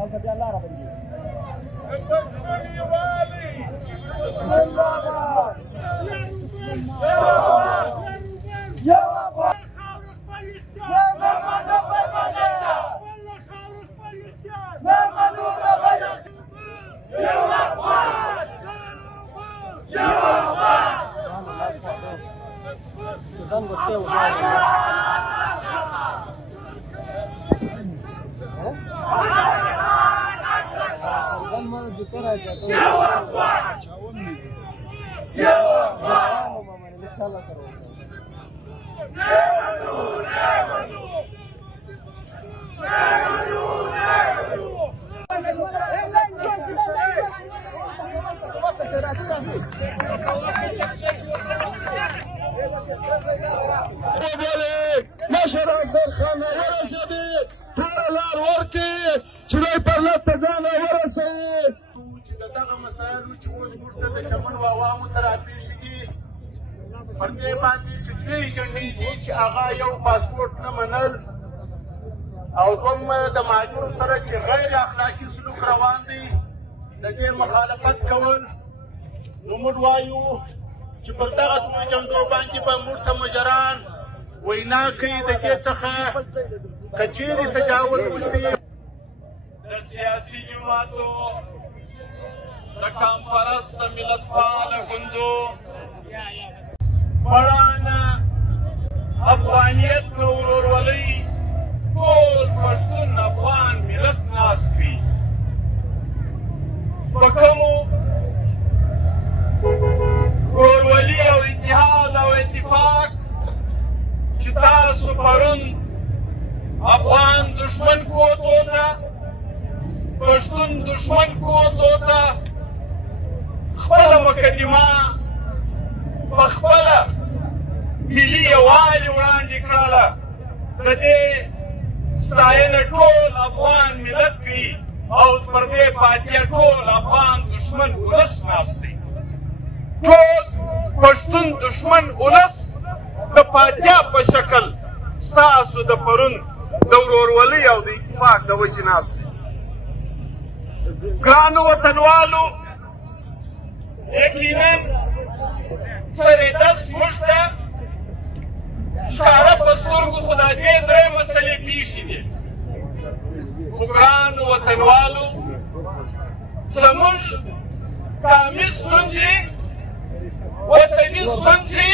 هلته بیا لاره بندېږي. مشر اصغر خان ورسېدې ټوله لار ورکړي چې دوی پر لټ ته ځان ورسوي. چې د دغه مسایلو چې اوس موږ ته د چمن و عوامو ته راپېښې دي پر دې باندې چې دوې ایجنډې دي چې هغه یو پاسپورټ نه منل او دوم د مهاجرو سره چې غیر اخلاقي سلوک روان دی د دې مخالفت کول. نو موږ وایو چې پر دغه دوو ایجنډو باندې به موږ ته مجران وینا کوي د دې څخه که چیرې تجاوز وشي د سیاسي جماعتو د قام پرسته ملت پاله ګوندو مړانه افغانیت د ورورولۍ ټول پښتون افغان ملت ناست کړي. په کومو ورورولي او اتحاد او اتفاق چې تاسو پرون افغان دشمن کوتو ته پښتون دشمن کوتو ته خپله مقدمه په خپله ملي یووالي وړاندې کړله. د دې ستاینه ټول افغان ملت کوي او پر دې فاتحه ټول افغان دشمن ولس ناست دی. ټول پښتون دشمن ولس د فاتحه په شکل ستاسو د پرون د ورورولۍ او د اتفاق د وجې ناست دی. ګرانو وطنوالو، یقینا سر دست موږ ته ښکاره په سترګو خو دا دې درې مسلې پیښې دي. خو ګرانو وطنوالو، زموږ قامي ستونزې وطني ستونزې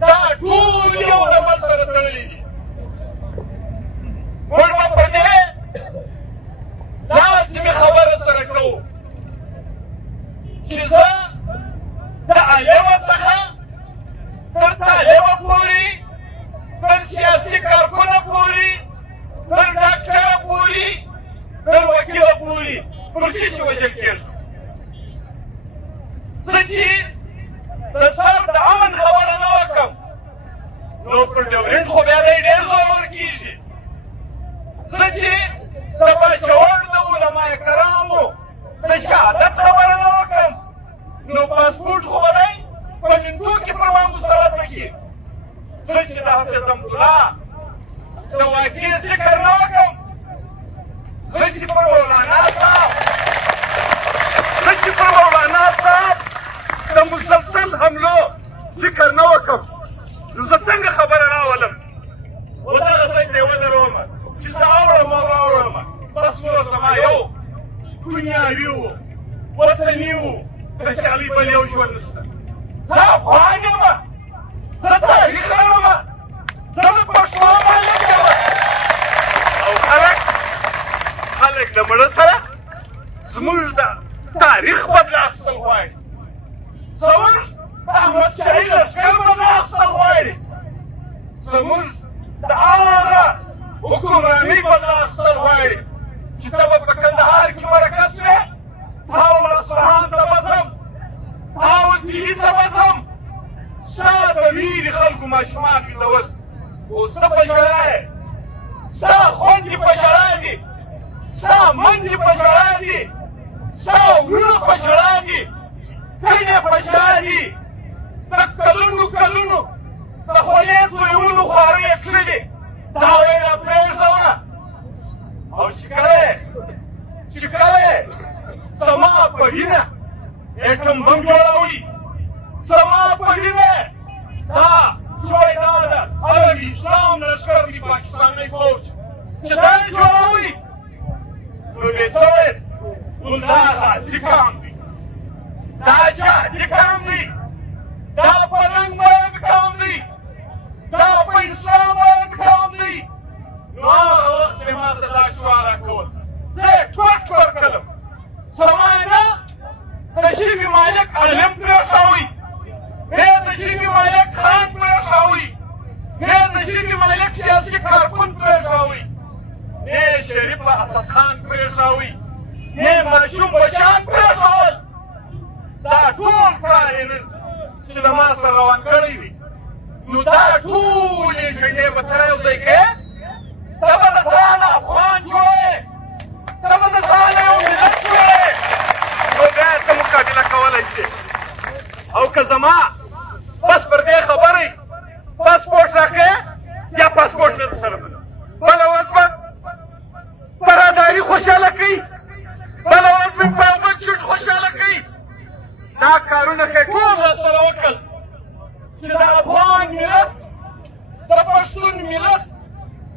دا ټول یو له بل سره تړلي دي. موږ به په دې لازمي خبره سره کوو چې زه د عالمه څخه تر طالبه پورې، تر سیاسي کارکونه پورې، تر ډاکټره پورې، تر وکیله پورې پر څه شي وژل کېږم. زه چې د سر د امن خبره نه وکړم نو پر ډیورنډ خو بیا دی ډېر زور کېږي. زه چې د باجوړ د علمای کرامو د شهادت خبره نه وکړم نو پاسپورټ خو به دی په منټو کې پر ما مسلطه کړي. زه چې د حافظ حمدالله د واقعې ذکر نه وکړم، زه چې پر مولانا صاحب د مسلسل حملو ذکر نه وکړم نو زه څنګه خبره راولم. خو دغه ځای ته یې ودرومه چې زه اورم او راوړم. بس نور زما یو دنیاوي و، وطني و، د سیالۍ بل یو ژوند نشته. زه افغان یم، زه تاریخ لرم، زه د پښتو مالک یم. او خلک له مړه سره زموږ د تاریخ بدل اخیستل غواړي، زموږ د احمدشاهي لښکر بدل اخیستل غواړي، زموږ د هغه حکمرانۍ بدل اخیستل غواړي چې ته به په کندهار کې مرکز وې، تحول اصفهان ته به ځم، تحول ډیلي ته به ځم، ستا د ویرې خلکو ماشومان ویدول. اوس ته په ژړا یې، ستا خویندې په ژړا دي، ستا میندې په ژړا دي، ستا وروڼه په ژړا دي، کڼې په ژړا دي. د کلونو د خولې تویولو خوارۍ یې کښلي، دا ویې راپرېږدوه. او چې کله یې چې کله زما په وینه ایټم بم جوړوي، زما په وینه دا جوړېدا ده عرب اسلام لښکر د پاکستاني فوج چې دا یې جوړوي، نو بیا څه ویل؟ نو دا غازي قام دی، دا جهادي قام دی، دا په ننګ مین قام دی، دا په اسلام مین قام دی. نو هغه وخت مې ما ته دا شعار راکول، زه یې ټوټ ټوټ کړم. زما نه د ژبې مالک عالم پرېښاوی، نه یې د ژبې مالک خان پرېښاوی، نه یې د ژبې مالک سیاسي کارکون پرېښاوی، نه یې شریف اسدخان پرېښاوی، نه یې ماشوم بچیان پرېښول. دا ټول کار یې نن چې له ما سره روان کړی وي، نو دا ټولې جګړې به ته یو ځای کوې، ته به د ځانه افغان جوړې، ته به د ځانه یو ملت جوړې، نو بیا ته مقابله کولی شې. او که زما بس پر دې خبرې پاسپورټ راکړې یا پاسپورټ نه درسره منم، بله ورځ به برادري خوشحاله کوي، بله ورځ به په یو بل چټ خوشحاله کوي. دا کارونه که ټول راسره وکړل چې د افغان ملت د پښتون ملت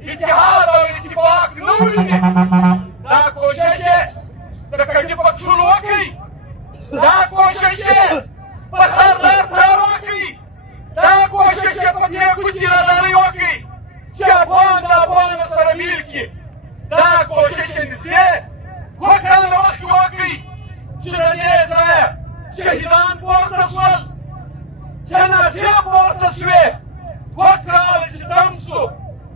اتحاد او اتفاق نه وویني، دا کوشش یې د کډې په کښلو وکړي، دا کوشش یې په هر لار کار وکړي، دا کوشش یې په دې ګوتې رادارۍ وکړي چې افغان د افغان سره بیل کړي. دا کوشش یې نږدې 2 کاله مخکې وکړي چې له دې ځایه شهیدان پورته شول، جنازې پورته شوې، 2 کاله چې تم شو،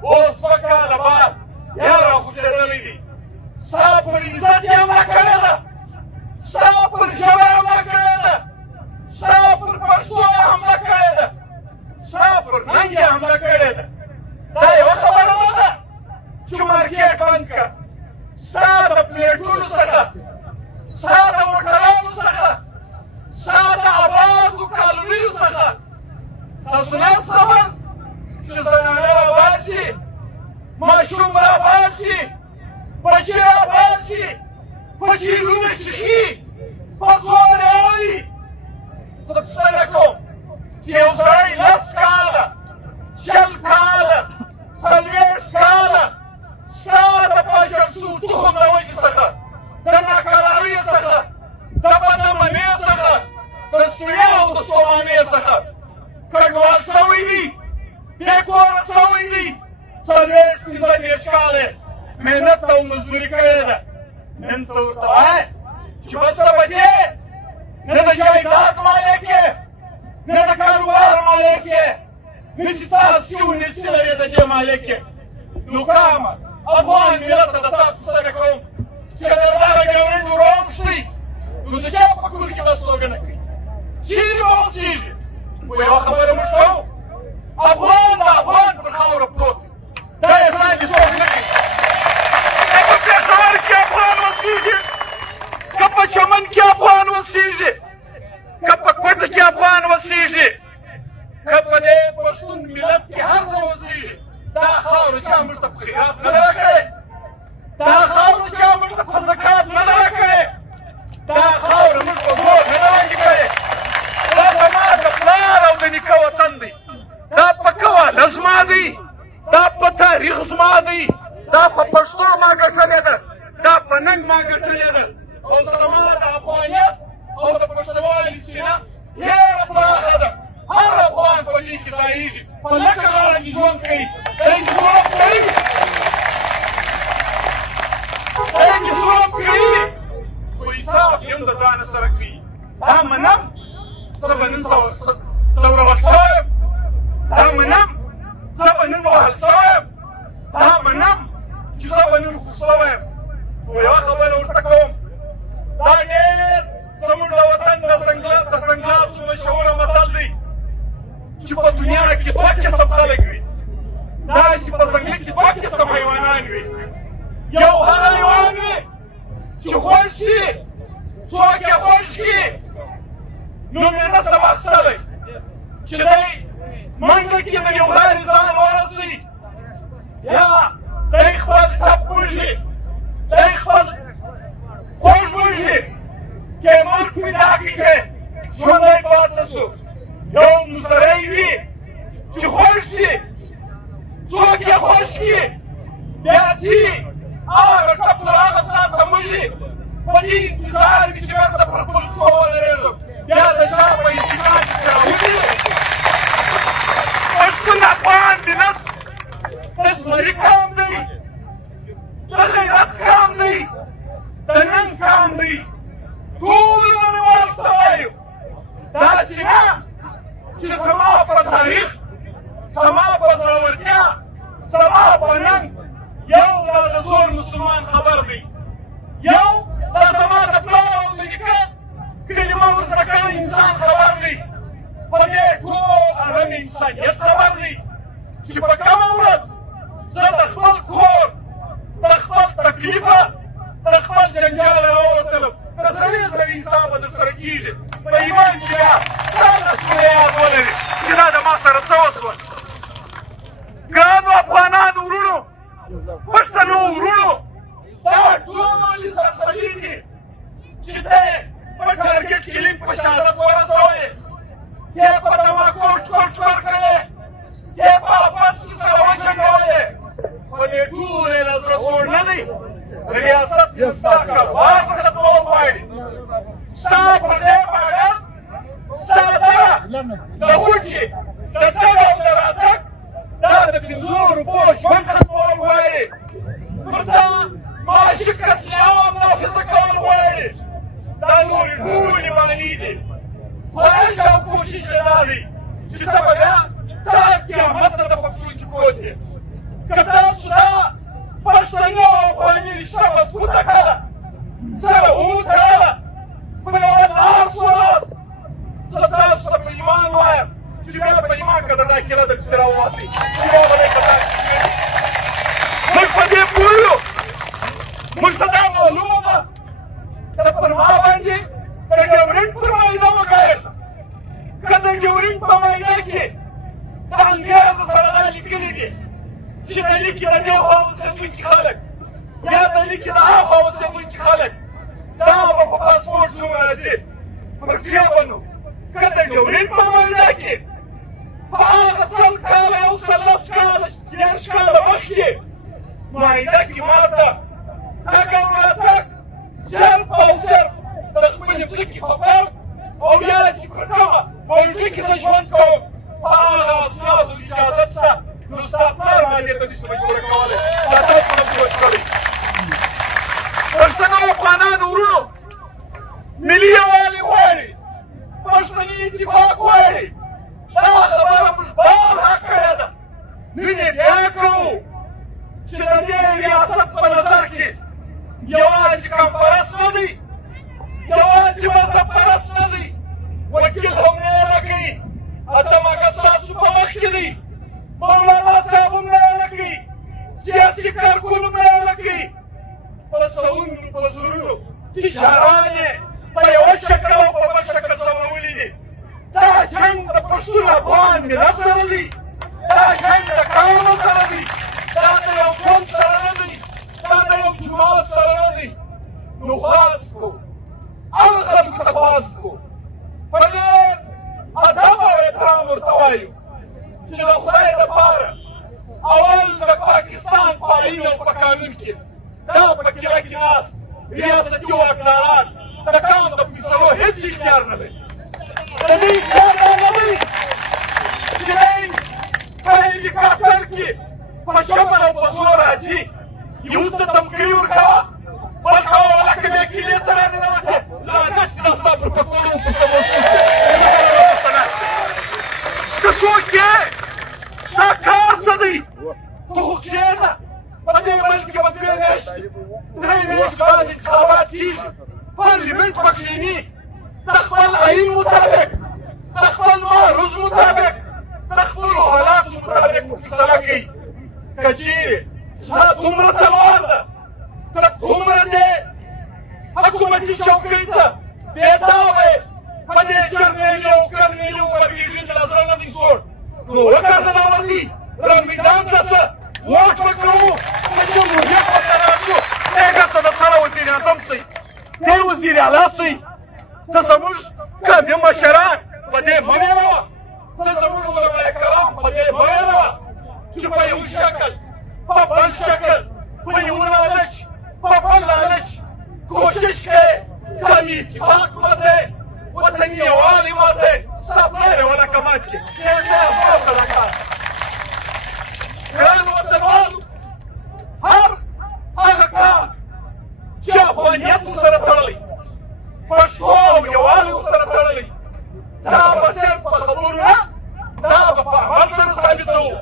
اوس 2 کاله بعد یا راغورځېدلی دی. ستا پر عزت یې حمله کړې ده، ستا پر ژبه یې حمله کړې ده، ستا پر پښتو یې حمله کړې ده، ستا پر ننګ یې حمله کړې ده. دا یوه خبره نه ده چې مارکېټ بند کړه، ستا د پلیټونو څخه، ستا د موټرانو څخه، ستا د آبادو کالونیو څخه تاسو ناست خبر چې زنانه راباسي، ماشوم راباسي، بچي راباسي، په جیلونه چیښي، په زور یې اړي. زه پوښتنه کوم چې یو سړی 10 کاله 20 کاله 40 کاله ستا د پاشل شوو تخم د وجې څخه، د ناکراریو څخه، د بدامنۍ څخه، د ستړیا او د ستومانۍ څخه کډوال شوی دی، بې کوره شوی دی، 40-45 کاله محنت او مزدوري کړې ده. نن ته ورته وایې چې بس ته به دې نه د جایداد مالک یې، نه د کاروبار مالک یې، نه چې څه هستي و نېستي لرې د دې مالک یې. نو کامه افغان ملت ته د تا پوښتنه کوم چې د دغه ګاونډ وراوښتئ، نو د چا په کور کې به ستوګنه کوي؟ چیرې به اوسېږي؟ خو یوه خبره موږ کوو، افغان د افغان پر خاوره پروت دی، دا احسان دې څوک نه کوي. که په پېښور کې افغان اوسېږي، که په چمن کې افغان اوسېږي، که په کوټه کې افغان اوسېږي، که په دې پښتون ملت کې هر ځای اوسېږي، دا خاوره چا موږ ته په خیرات نه ده راکړې، دا خاوره چا موږ ته په زکات نه ده راکړې، دا خاوره موږ په زور نه ده راکړې. دا زما د پلار او د نیکه وطن دی، دا په قواله زما دی، دا په تاریخ زما دی، دا په پښتو ما ګټلې ده، دا په ننګ ما ګټلې ده. او زما د افغانیت او د پښتونوالي سینه ډېره پراخه ده. هر افغان په دې کې ځایېږي، په لکه باندې ژوند کوي، دی ځواب کوي، دی ځواب کوي، خو حساب یې هم د ځانه سره کوي. دا منم زه به نن ځورول شوی یم، دا منم زه به نن وهل شوی یم، دا منم چې زه به نن خوږ شوی یم. خو یوه خبره ورته کوم، دا ډېر زموږ د وطن د سنګلاتو مشهوره متل دی چې په دنیا کې 2 قسم خلک وي، داسې په ځنګله کې 2 قسم حیوانان وي. یو هغه حیوان وي چې خوښ شي، څوک یې خوښ کړي نوم یې نسم اخیستلی چې دی منډه کې د یو لارې ځان ورسوي، یا دی خپل ټپ وږي، دی خپل شو یو مزرعی وي چې خوښ شي څوک یې خوښ کړي بیا ځي هغه ټپ تر هغه ساعت ته موږي په دې انتظار وي چې بېرته پر خپل پښو ودرېږم بیا د شا په انتظار کې چې راوځي پښتون افغان ملت د زمري قام دی د غیرت قام دی د ننګ قام دی ټولو نړیوالو ته وایو داسې نه چې زما په تاریخ زما په زړورتیا زما په ننګ یو دا د زور مسلمان خبر دی یو دا زما د پلار او د نیکه کلمه ورسره کړی انسان خبر دی په دې ټول عالم انسانیت خبر دی چې په کومه ورځ زه د خپل کور د خپل تکلیفه د خپل جنجال راووتلم د زړې زړې حساب به درسره کېږي په ایمان چې بیا ستا نسلونه یاد ولري چې دا د ما سره څه وسول ګرانو افغانانو وروڼو پښتنو وروڼو دا ټولې سلسلې دي چې ته یې په ټارګېټ کې لیک په شهادت ورسولې ته یې په تماکو چور کړې ته یې په افس کې سره وجنګولې په دې ټول یې له زړه سوړ نه دی ریاست کې ستا کاروبار ختمول غواړي ستا په دې باندې ستا دغه د وچې د تګ او د راتګ دا د 500 روپو ژوند ختمول غواړي پر تا معاشي قتلعام نافظه کول غواړي دا نورې ټولې معنی دي خواهش او کوشش یې دا دی چې ته به بیا تا قیامت ته د پښو کې کوتې که تاسو دا پښتنو او افغاني رشته مضبوطه کړله سره وتړله په یوه لار سولاست زه تاسو ته په ایمان وایم چې بیا په ایمان قدردان کېله د پسې راووتئ چې بیا به دی قدردان موږ په دې پوهېږو موږ ته دا معلومه ده ته پر ما باندې د ډیورنډ پر معاهده وکړېږه که د ډیورنډ په معاهده کې د انګریزو سره دا لیکلي دي چې د لیکې د دې خوا اوسېدونکي خلک یا د لیکې د هاخوا اوسېدونکي خلک دا به په پاسپورټ څومره راځي پر ژبه نو که د ډیورنډ په معاهده کې په هغه 100 کاله یو 10 کاله 10 کاله مخکې معاهده کې ماته تګ او راتګ صرف او صرف د خپلې ځمکې په فرق او یا چې پر کومه پولیټي کې زه ژوند کوم په هغه اسنادو اجازت شته نو ستا پلار باندې ته نشي مجبوره کولی دا تاسو نه دي وچ کړی پښتنو افغانانو وروڼو ملي یووالی غواړي پښتني اتفاق غواړي دا خبره موږ بارها کړې ده نن یې بیا کوو چې د دې ریاست په نظر کې یوازې کمپرست نه دی یوازې مذهب پرست نه دی وکیل هم نه یې لکوي اتمګه ستاسو په مخ کې دی مولانا صاحب هم نه یې لکوي سیاسي کارکون هم نه یې لکوي په سوونو په زرونو تجاران یې په یوه شکل او په بل شکل ځورولي دي دا جنګ د پښتون افغان ملت سره دی دا جنګ د قانون سره دی دا د یو ګوند سره نه دی دا د یو جماعت سره نه دی نو خواست کو هغه خلکو ته خواست کو په ډېر ادب او احترام ورته وایو چې د خدای دپاره اول د پاکستان په آیین او په قانون کې دا په کله کې ناست ریاستي واکداران د قام د فیصلو هېڅ اختیار نه دی د دې اختیار دا نه دی چې دی په هلیکاپټر کې په شمل او په زور راځي یو ته تمکۍ ورکوه بل کوه ولکه بیا کیلې ته راننوتې لعنت دې دا ستا پر پکولو په سموسو ته څوک یې ستا کار څه دی ته خو کښېنه په دې ملک کې به 2 میاشتې 3 میاشتې بعد انتخابات کېږي پارلیمنټ به کښېني د خپل آیین مطابق د خپل معروض مطابق د خپلو حالاتو مطابق به فیصله کوي که چیرې ستا دومره تلوار ده ته دومره دې حکومتي چوکۍ ته بېتابه یې په دې جرنیلي او کرنیلي وغږېږي چې له زړه نه دي سوړ نو وکړه ناوردي را میدان ته څه واټ به کوو د جمهوریت ورته راځو دې ته د سره وزیر اعظم سئ دې وزیر اعلی سئ ته زموږ قومي مشران په دې مه ویروه، ته زموږ علماء کرام په دې مه ویروه چې په یو شکل په بل شکل په یو لالچ په بل لالچ کوشش کوې کم اتفاق ماتې وطني یووالي ماتې ستا پلار یې ولکه مات کړي. ګرانو وطنوالو، هر هغه کار چې افغانیت ورسره تړلی، پښتو او یووالی ورسره تړلی، دا به صرف په خبرو نه، دا به په عمل سره ثابتوو.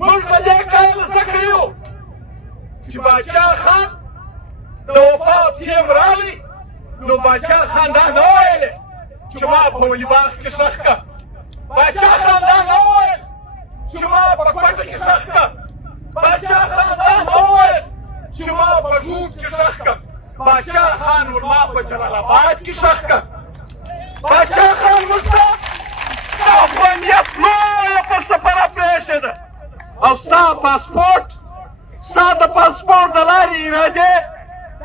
موږ د دې کار ځکه یو چې باچا خان د وفات ټیم راغلی، نو باچا خان دا نه ویلې چې ما په ولي باغ کې ښخ کړه. باچا خان دا نه وویل چې ما په کوټه کې ښخ کړه. باچا خان دا نه وویل چې ما په ژوب کې ښخ کړه. باچا خان ور ما په جلال آباد کې ښخ کړه. باچا خان موږ ته د افغانیت لویه فلسفه راپرېښې ده، او ستا پاسپورټ، ستا د پاسپورټ د لارې ارادې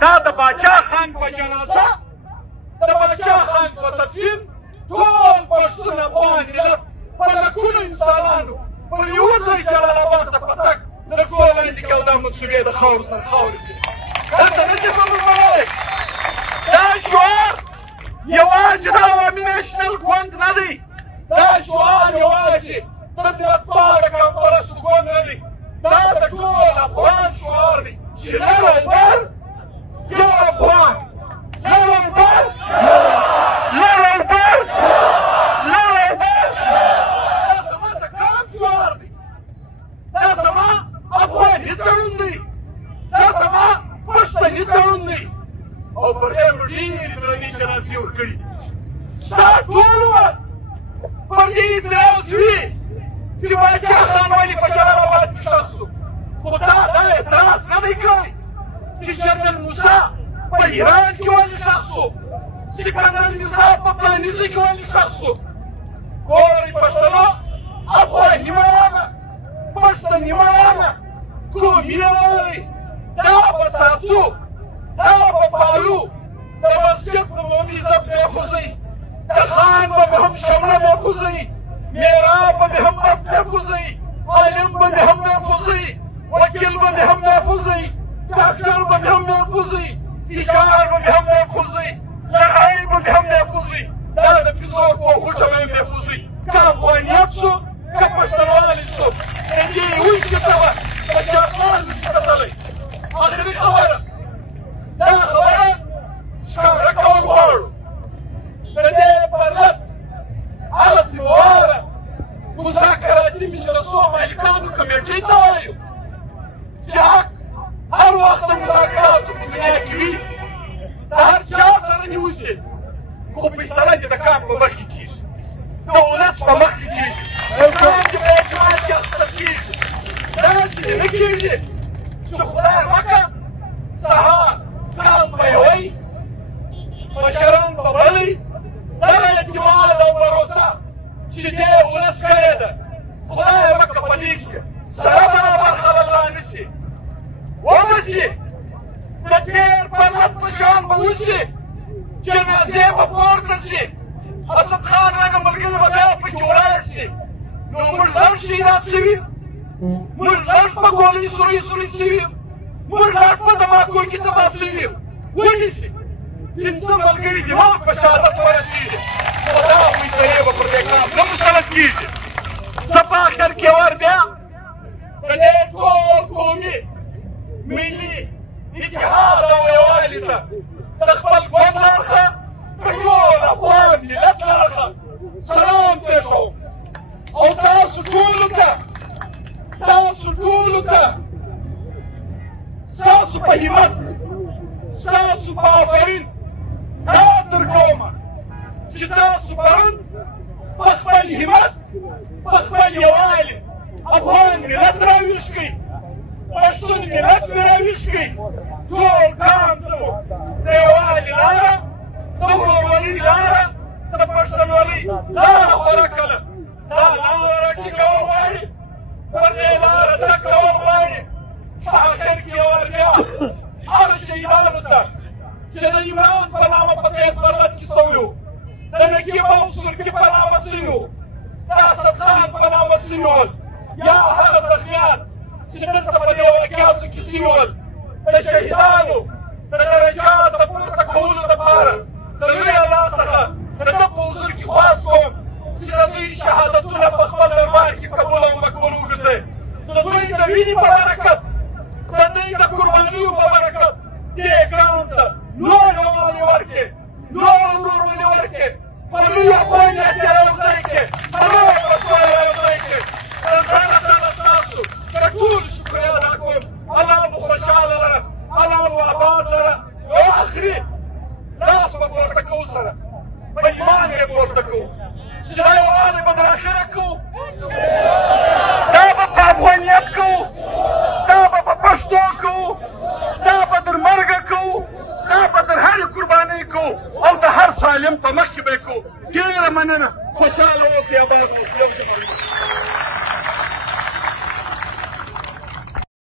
دا د باچا خان په جنازه، د باچا خان په تدفین ټول پښتون افغان ملت په لکونو انسانانو پر یوه ځای جلال آباد ته په تګ د پښو لاندې کړي او دا منصوبې د خاورو سره خاورې کړي. دلته نشي کولی. دا شعار یوازې د عوامي نیشنل ګوند نه دی، دا شعار یوازې د ملتپاله کمپرستو ګوند نه دی، دا د ټول افغان شعار دی چې لر او بر یو افغان، لر او بر، لر او بر، لر او بر. دا زما د کار شعار دی، دا زما افغاني تړون دی، دا زما پښتني تړون دی. او پر دې مو ډېرې درنې جنازې ورکړي. ستا ټول عمر پر دې اعتراض وي چې باچا خان ولې په جلال آباد کې ښخ شو، خو تا دا اعتراض نه دی کړی چې جنرال موسی په ایران کې ولې ښخ شو، سکندر میرزا په پلاني ځای کې ولې ښخ شو. ګورئ پښتنو، افغاني ملانه، پښتني ملانه، قومي یووالی دا به ساتو، دا به پالو. د مسجد به مو هم عزت محفوظوي، د خان به مې هم شمله محفوظوي، میراب به مې هم محفوظوي، عالم به مې هم محفوظوي، وکیل به مې هم محفوظوي، ډاکټر به مې هم محفوظوي، تجار به مې هم محفوظوي، لړۍ به مې هم محفوظوي، دا د پنځو په غوټه به مې محفوظوي. که افغانیت شو که پښتنوالي شو، د دې یوې شي ته به په چاپلان نشي کتلی. آخري خبره، دا خبره ښکاره کول غواړو. د دې پرلط هغه سیمهواره مذاکراتي مجلسو مالکانو کمیټې ته وایو چې حق هر وخت د مذاکراتو په دنیا کې وي، د هر چا سره دې وشي، خو فیصله دې د کار په مخ کې کېږي، د ولس په مخ کې کېږي، کار دې په اعتماد کې اخیستل کېږي. داسې دې نه کېږي چې خدای وکړه سهار کال په یوی، مشران په بلې، دغه اعتماد او بروسه چې دې ولس کړې ده، خدای وکړه په دې کې سره برابر خلل رانشي، وبشي، د تېر پرلط په شان به وشي، جنازې به پورته شي، اسد خان هغه ملګري به بیا پکې ولاړ شي. نو موږ لږ شهیدان شوي، موږ لږ په ګولۍ سورۍ سورۍ شوي، موږ لږ په دماکو کې تباه شوي. ونیسي پنځه ملګري دماغ په شهادت ورسېږي، خو دا فیصلې به پر دې کار نه مسلط کېږي. زه په اخر کې ور بیا د دې ټول قومي ملي اتحاد او یووالي ته د خپل ګوند له اړخه د ټول افغان ملت له اړخه سلام پېښوم. او تاسو ټولو ته ستاسو په همت، ستاسو په آفرین دا درکومه چې تاسو پرون په خپل همت، په خپل یووالي افغان ملت راویښ کړئ، پښتون ملت مې راویښ کړئ، ټول قام ته مو د یووالي لاره، د ورورولۍ لاره، د پښتونولۍ لاره غوره کړله. دا لاره راټیکول غواړي، پر دې لاره زده کول غواړي. په آخر کې ور بیا هغه شهیدانو ته چې د عمران په نامه په دې پرلط کې سوي وو، د نقیب او سورکي په نامه سینو د اسدخان په نامه سینول یا هغه زخمیان چې دلته په دې واقعاتو کې سینول د شهیدانو د درجات د پورته کولو دپاره د لوی الله څخه د ده په حضور کې خواست کوم چې د دوی شهادتونه په خپل دربار کې قبول او مقبول وګرځئ د دوی د وینې په برکت د دوی د قربانیو په برکت دې قوم ته لوړې والې ورکړې لوړ ورورولي ورکړې په لوی افغان اتیا یو ځای کې په لویه پښتو یو ځای کې زه نه ځان ستاسو د ټولو شکریا ادا کوم الله مو خوشحاله لره الله مو آباد لره او آخري لاس په پورته کوو سره په ایمان یې پورته کوو چې دا یووالی به تر اخره کوو دا به په افغانیت کوو دا به په پښتو کوو دا به تر مرګه کوو دا به تر هرې قربانۍ کوو او د هر سالم په مخ کې به یې کوو ډېره مننه خوشحاله اوسئ آباد اوسئ